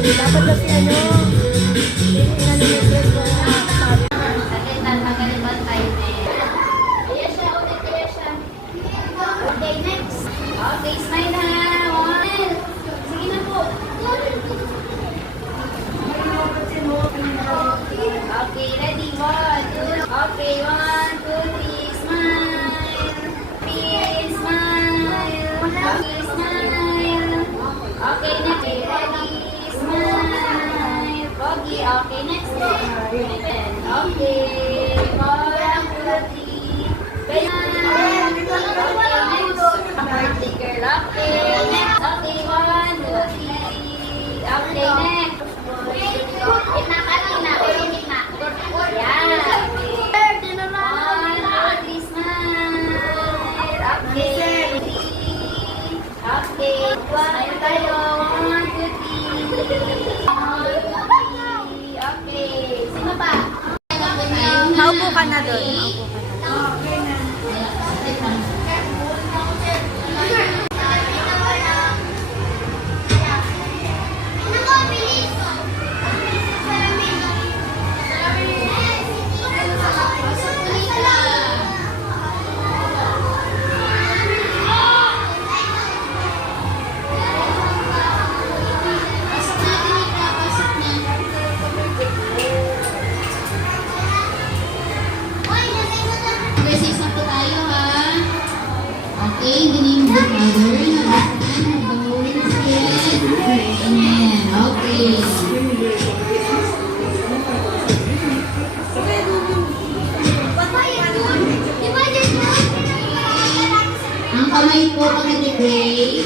Dapat kasi ano, inano yung dress ko na sabi. Okay, next. Okay, smile ha. One. Sige na po. Okay, ready? One, two. Okay, one, two, three. Smile. Please smile. Okay, smile. Okay, next. Ready? Smile. Okay, next. Okay. One, two, three. Smile. Okay, girl. Okay, next. Okay, one, two, three. Okay, next. Gitna ka lang na. Gitna. Yan. One, two, three, smile. Okay. Okay. Smile tayo. One, two, three. Okay. Sino pa? Maupo ka na doon. Maupo ka na. Okay, the name of the Father, and of the Son, and of the Holy Spirit. Amen. Okay. Ang kamay po pag-i-pray.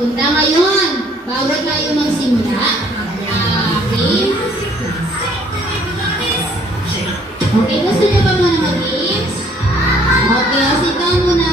Punta ngayon, bago tayo magsimula. Okay? Okay, gusto niyo ba muna mag-games? Okay, sit down muna.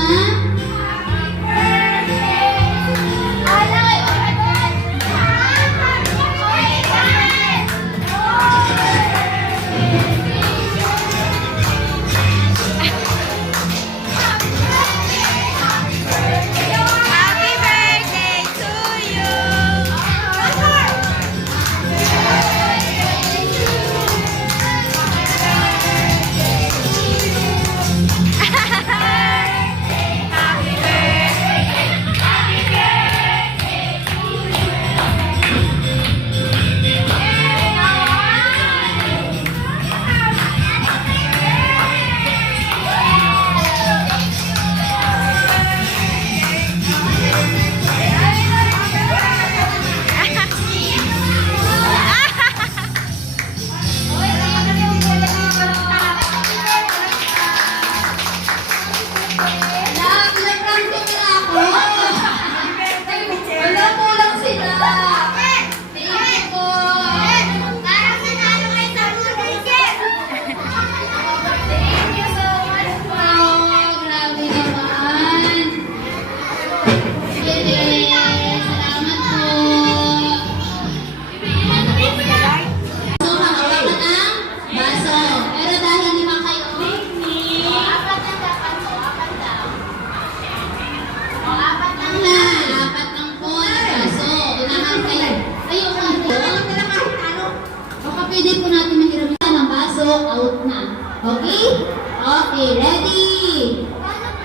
Okay? Okay, ready?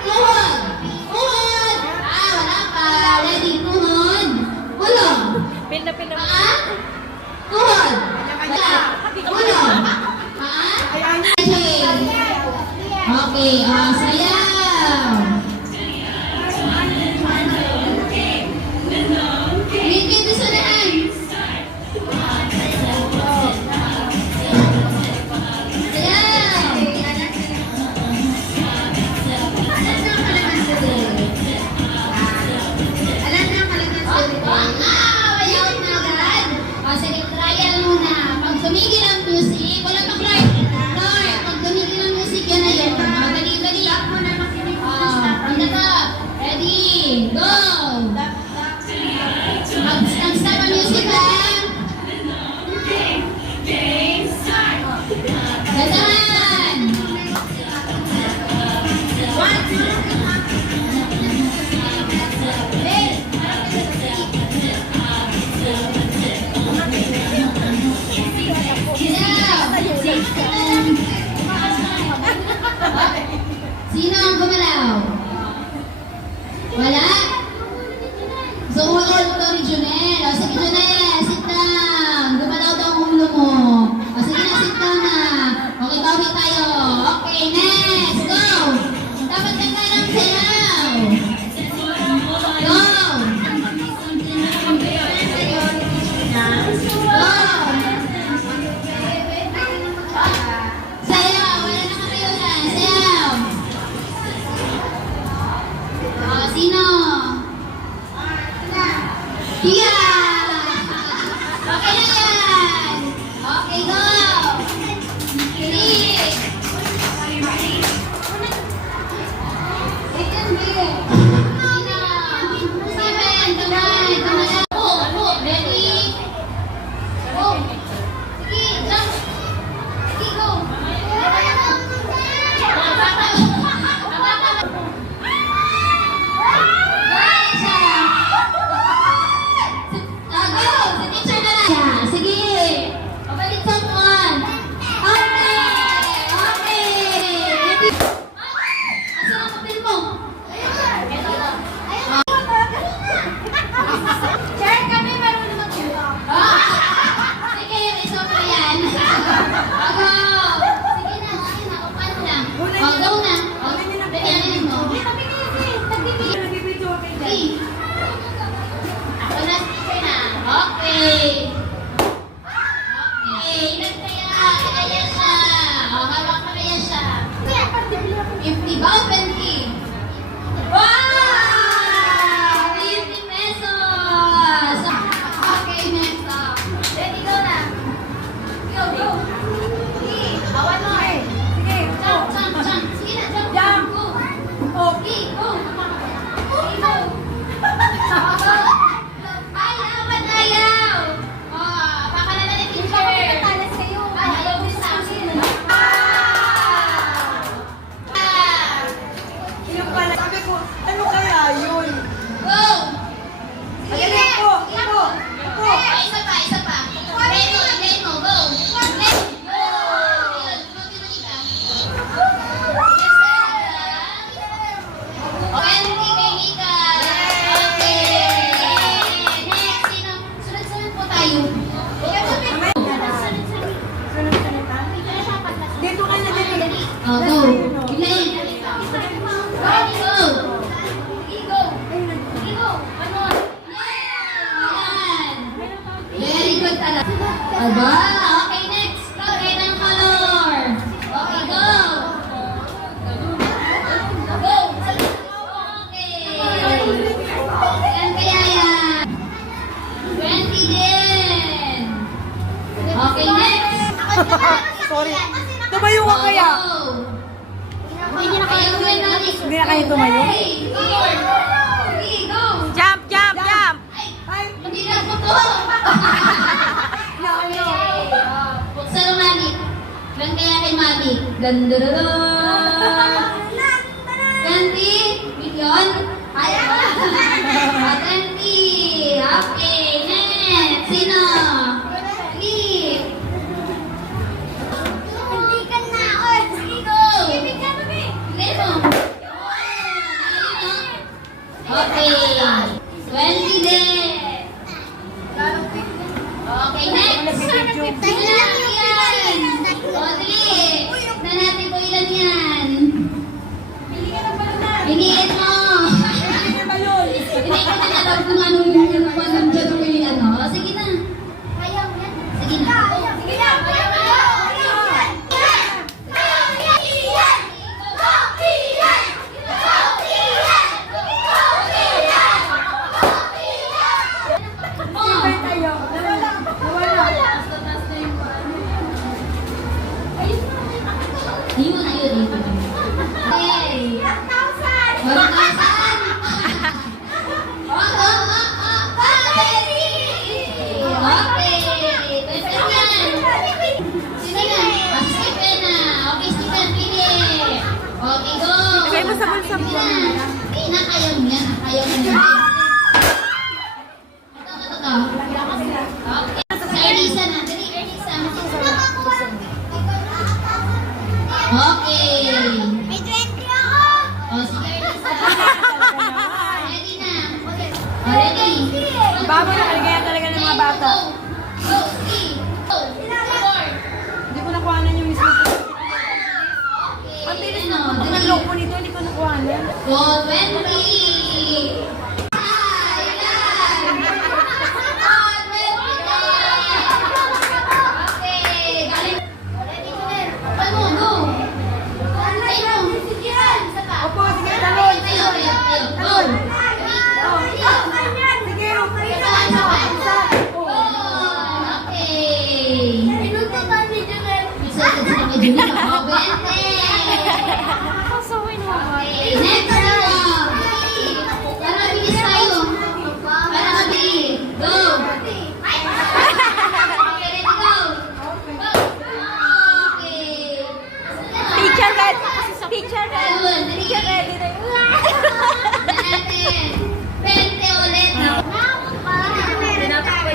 Tuhod! Tuhod! Wala pa. Ready, tuhod. Ulong. Pin na. Paa. Sino ang gumalaw? Wala? So, ulo to ni Junel. O, sige Junel, sit down. Gumalaw daw ang ulo mo. O, sige na, sit down na. Okay, bawi tayo. Okay, next. Go! Dapat ka tayo ng sayaw. Go! Sayaw! Wala na kayo na. Sayaw! O, sino? Pia! Okay na yan! Okay, go! Three! Second beer! Sino? Seven! Kamay! Kamay! Go! Ready? Go! Sige, jump! Sige, go! Sige! Pabalik sa upuan! Okay! Okay! Ready? Asa ang papel mo? Chair kami, marunong mag-tula. Sige, iso pa yan. Go! Sige na, okay na, upan mo na. Go na. Ganyanin mo. Sige. Ako na, sige na. Okay. Okay, ilan kaya? Kaya siya. O, hawak na kaya siya. 50 ba o 20? Wow! 50 pesos! Okay, next up. Ready, go na. Go, go. Sige, awan mo. Sige, jump, jump, jump. Sige na, jump. Jump. Go. Okay, go. Okay, go. Ayaw, ba't ayaw? Oh, pakalala ni teacher. Ay, ayaw din sa akin. Sabi ko, ano kaya yun? Go! Sige, Sige, ako, sige, ako, ako. Ay, isa pa, isa pa. Play mo, go. Play. Go! Ayun, tuloy-tuloy ka. Yes, sir. 20 kay Nika. Okay. Next, sino? Sunod-sunod po tayo. Dito ka na, dito. Oh, go. Bilhin. Ready, go. Go. Go. Ano? Yan. Very good talaga. Aba, okay, next. Go, red ang color. Okay, go. Go. Okay. Yan kaya yan. 20 din. Okay, next. Sorry. Tumayo ka kaya? Hindi na kayo natin. Hindi na kayo tumayo? Hey, go. Sige, go. Jump, jump, jump! Ay, hindi na ako to. Buksan mo, Mami. Gan kaya kay Mami. Gandururun. 20 million? Ay, 20. Okay, next. Sino? Sige. Hindi na. Sige, go. Sige mo. Okay. 20 din. Okay, next. Sino lang yan? O, sige. Tignan natin kung ilan yan. Piliin mo. Hindi ko na alam kung ano yung dyan yung ano. O, sige na. Sige na. Sige na. Ayun, ayun, ayun. Okay. 1,000! Okay. Sino yan? Si Stephen na. Okay, Stephen, pili. Okay, go. Lagay mo sa bulsa mo. Sige na. Ayaw mo yan. Ayaw mo yan. Ito. Okay. Sa Elisa na. Dali, Elisa. Okay. May 20 ako. O, sige, Elisa. Ready na. O, ready. Bago na kaya talaga ng mga bata. Go, 3, go, 4. Hindi ko nakuhanan yung mismo. Ang bilis na ako. Ang loko nito, hindi ko nakuhanan. Go, 20. Opo, sige, talon. Talon. Picture red. Picture red. Picture ready na yun.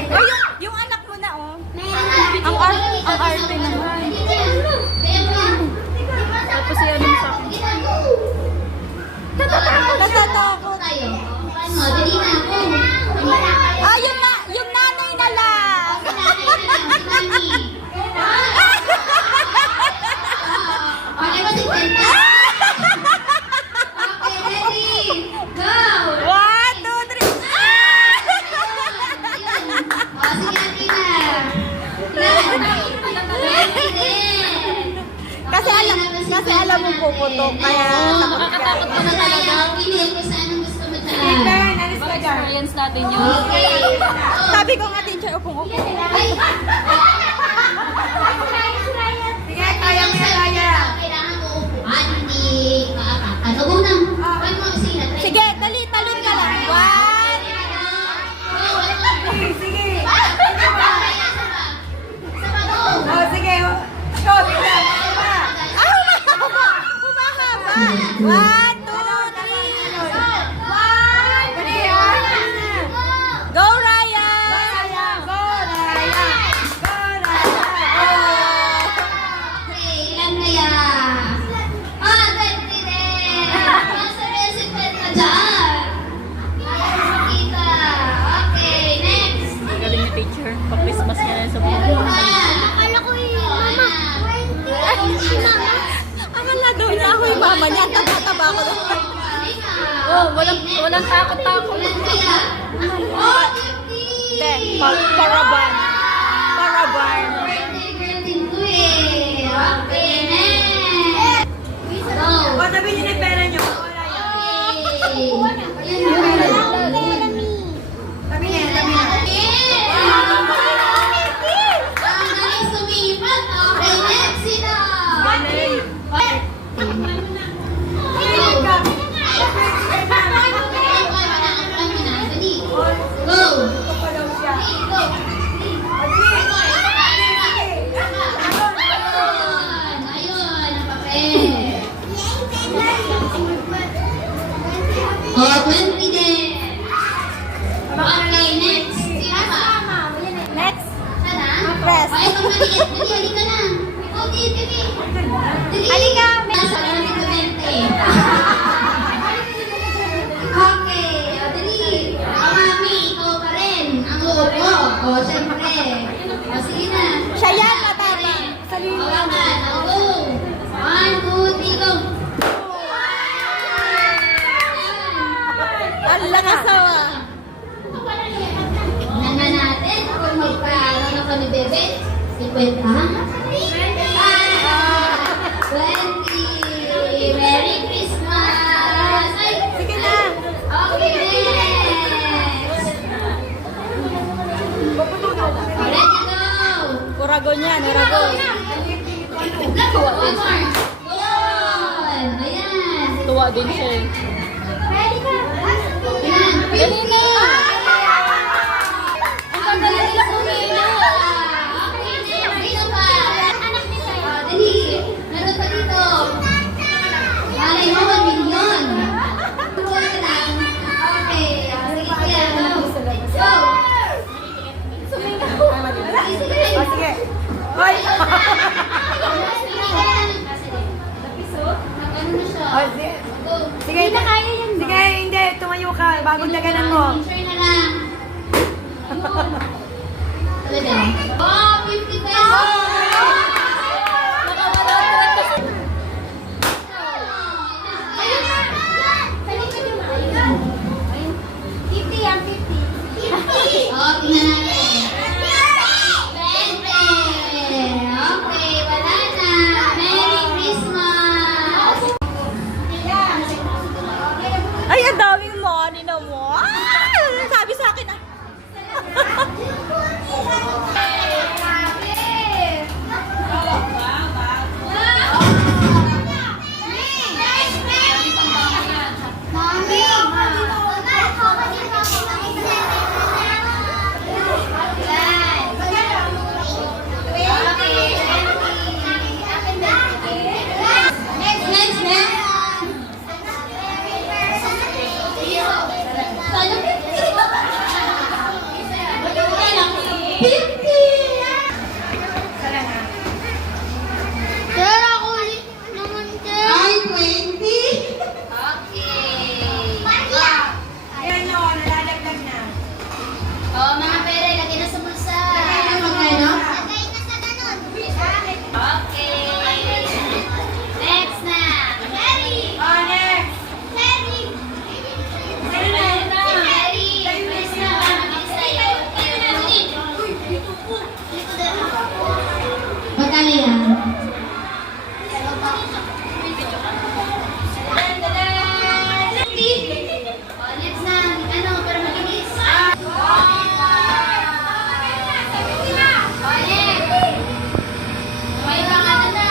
Oh, yung anak mo na, oh. Ang arte naman. Tapos yan yung sa akin. Natatakot. Ah, yung nanay na lang. Okay ba si Kwenta? Okay, ready? Go! 1, 2, 3. O, sige, Tina. Ready din. Kasi alam mo puputok, kaya Nakakatakot pa na talaga. Pili ko sa anong gusto mo dyan. Turn, alis ka dyan. Experience natin yun. Okay. Sabi ko nga, teacher, upong-upo. Ay! Sige, kaya mo yan, kaya. Kailangan mo upuan, hindi kakakano. Go na. One more, sige na. Sige, dali, talon ka lang. 1. Sige. Oh, sige. Go, tingnan. Humahaba. 1, 2, 3. Go, Ryan! Go, Ryan! Go, Ryan! Okay, ilan na yan? 20 din! Nasa recipe na dyan! Kita! Okay, next! Galing ni teacher. Pa-Christmas niya na sa buhay. Akala ko mama! Akala daw na ako yung mama niya. Taba-taba ko na. Oh, walang takot-takot. Ilan kaya? Oh, 50! Hindi, paraban. Paraban. Birthday girl din to eh! Okay, next! Go! O, sabi niyo na yung pera niyo. Wala yan. Sabi niya, sabi niya. Ang galing sumipat. Okay, next sino? Go! Ito pa daw siya. Go! Ayun, ang papel. Oh, 20 din. Okay, next. Sino pa? Next. Sana? Press. Ay, pag maliit, dali, halika na. Ikaw, dali. Dali. Halika. Nasa lang ni Clemente. Okay, o dali. Mami, ikaw pa rin. Ang upo. O, syempre. O, sige na. Siya yan, matama. Sabihin O, mo. kaman. O, go. 1, 2, 3, go. Ang lakasawa. Tingnan na natin kung magkaroon ako ni Bebe. 50. 20. Merry Christmas! Ay, Sige na. okay, next! Ready, go! Uragon yan, uragon. One more. Yun! Ayan! Tuwa din siya. Ready ka? Ayan! Dali na! Ang galing nila sumila! Okay, next! Dito pa! Oh, dali! Meron pa dito! Malay mo, 1 million! Tuwa ka lang. Okay, sige, sige. Go! maglaganan mo. Picture na lang. Ano din? Oh, 50 pesos! Ayun na! Balikan niyo ba? Ayun. 50 yan, 50. Oh, tingnan natin. 20! Okay, wala na. Merry Christmas! Ay, ang daming money na mo. Sabi sa akin ah. Pero ako naman din. Ay, 20? Okay. Ayan nyo, nalalaglag na. Oh, mga pera, ilagay na sa bulsa. Magkano? Lagay na sa ganun. Okay. Next na. Mary! Oh, next. Mary! Sino na yun na? Mary! Mabilis na. Mabilis sa'yo. Magkano yan? Oh, next na. Ano, para mabilis. May pangalan na.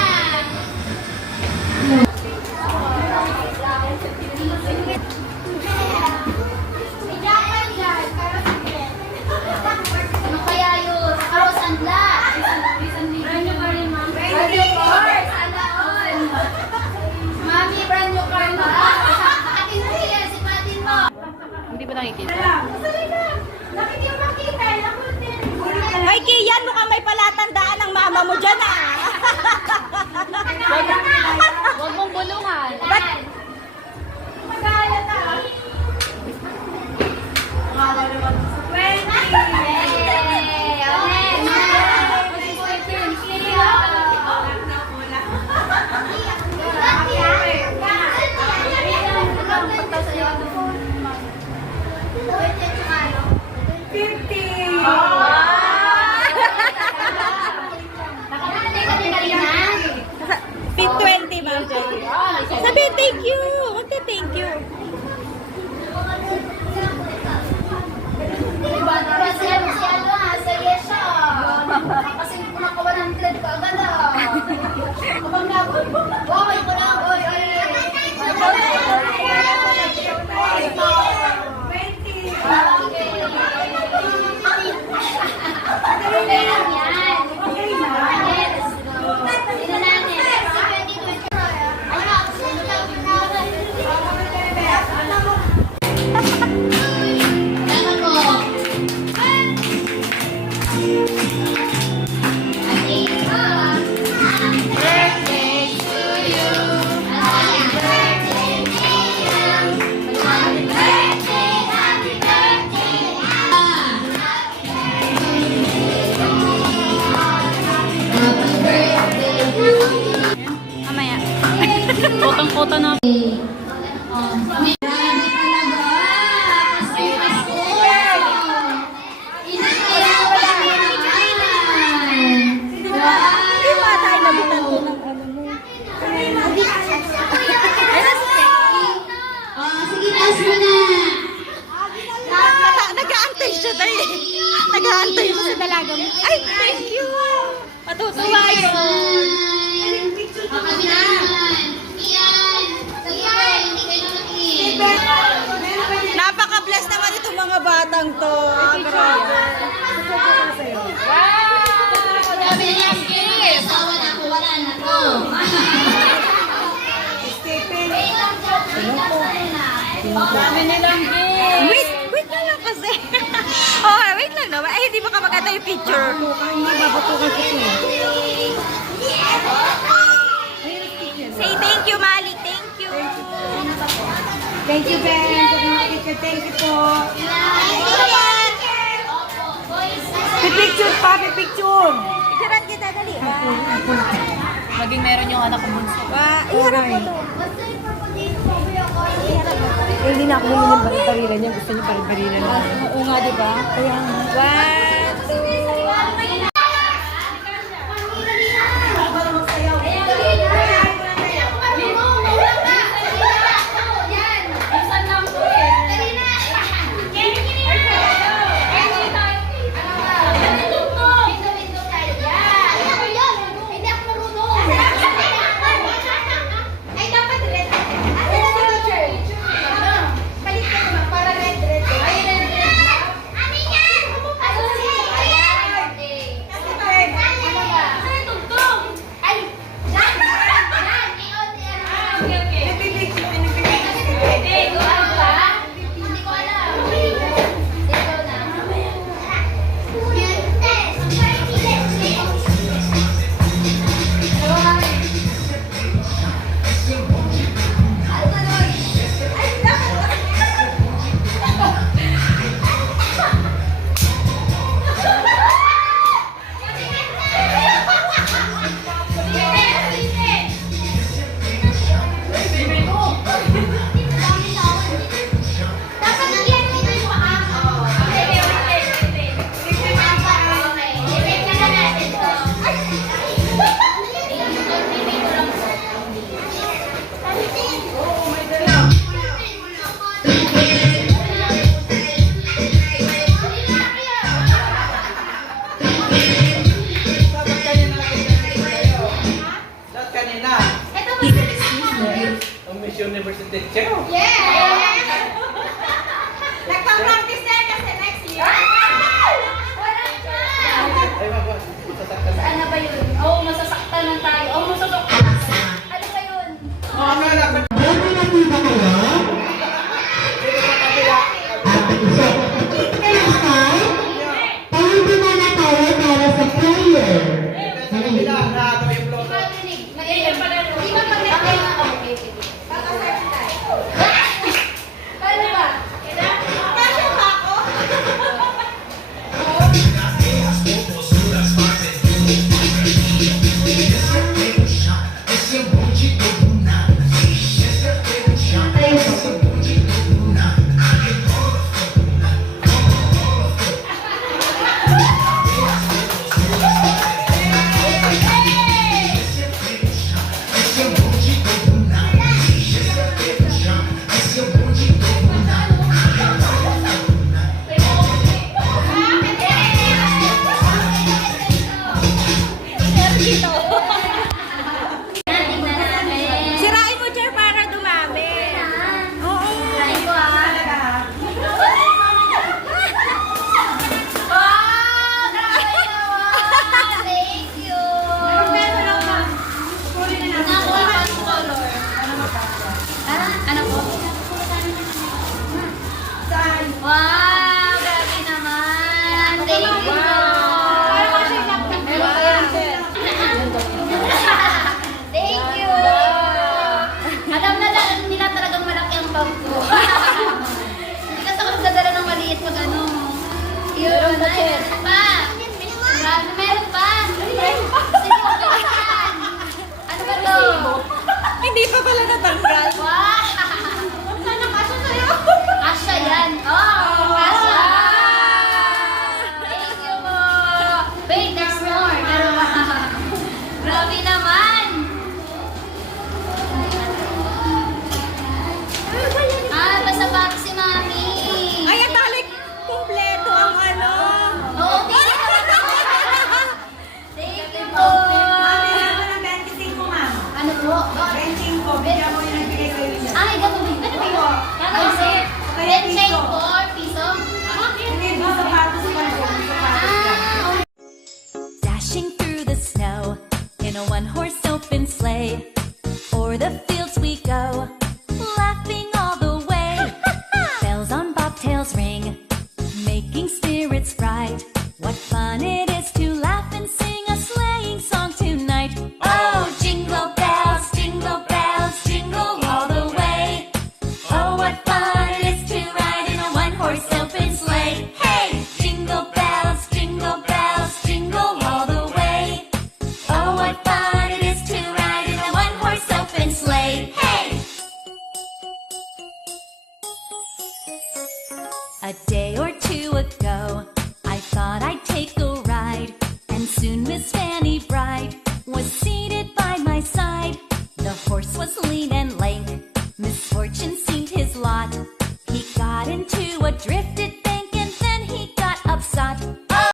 Ano kaya yun? Carlos and Black. Brand new car yun, ma'am. Brand new car. Sana all. Mami, brand new car mo. Atin mo yan, sipatin mo. Hindi ba nakikita? Bakit yung makita? Ay, Kian, mukhang may palatandaan ng mama mo dyan ah. Huwag mong bulungan. Ba't? Magalat na. Pin 20, ma'am. Sabihin, thank you. Thank you. Kasi hindi ko nakawa ng thread ka agad ah. Kapag nabot, okay ko lang. Oy, oy, Mamaya. Potong-potong na. Hindi ba tayo nabitan ko ng ano mo? Sige, last mo na. Nag-aantay siya dahil. Nag-aantay mo sa dalaga mo. Ay, thank you! Matutuwa yun. Kami naman. Iyan. Iyan. Hindi kayo nakikin. Napaka-bless naman itong mga batang to. Grabe. Dami na yung gift. Asawa na ako. Wala na to. Dami nilang gift. Wait na lang kasi. Oh, wait lang naman. Ay, hindi ba ka maganda yung picture? Hindi mabatukan ko siya. Say thank you, Mali. Thank you. Thank you, Ben. Sa mga teacher, thank you po. Pipicture pa, pipicture. Itiran kita, dali. Maging meron yung anak ko bunso. Iharap mo to. Hindi na ako bumili ng barilan niya. Gusto niya barilan na. Oo nga, di ba? Kaya nga. 1, 2, Miss University check. Nagpa-practice na kasi next year. Ay, wag. Sasaktan na. Ano ba yun? Oo, masasaktan lang tayo. Oo, masasaktan. Ano ba yun? Ano na? Bago na po ba kayo? Dito sa kabila. Next time, tayo na na tayo para sa prayer. Sa kabila. Nakagawa yung flow. Di ba pag-replay na? Okay, sige. Paano ba? Kasya ba ako? Tingnan natin. Sirain mo, chair, para dumami. Oo. Try ko ah. Wow! Grabe naman! Thank you! Nakuha pa ang color. Ano po? Wow! Grabe naman! Thank you! Thank you! Alam nila talagang malaki ang bag ko. Hindi kasi ako nagdadala ng maliit pag ano. Yun, meron pa. Grabe, meron pa. Ano ba to? Hindi pa pala natanggal. Wow! Sana kasya sa'yo. Kasha yan. Oh, kasha. Thank you po. Wait, there's more. Meron pa. Grabe naman. Ah, basta back si Mami. Ay, ang talik. Kompleto ang ano. Oo, thank you. Thank you po. Ano po? Ay, ganun din. Ano ba yun? Ano kasi? Red chain po, piso? Ah, Dashing through the snow in a one-horse open sleigh. O'er the fields we go, laughing all the way. Bells on bobtails ring, making spirits bright. What fun it is to laugh and sing a sleighing song tonight. Oh, jingle bells, jingle all the way. Oh, what drifted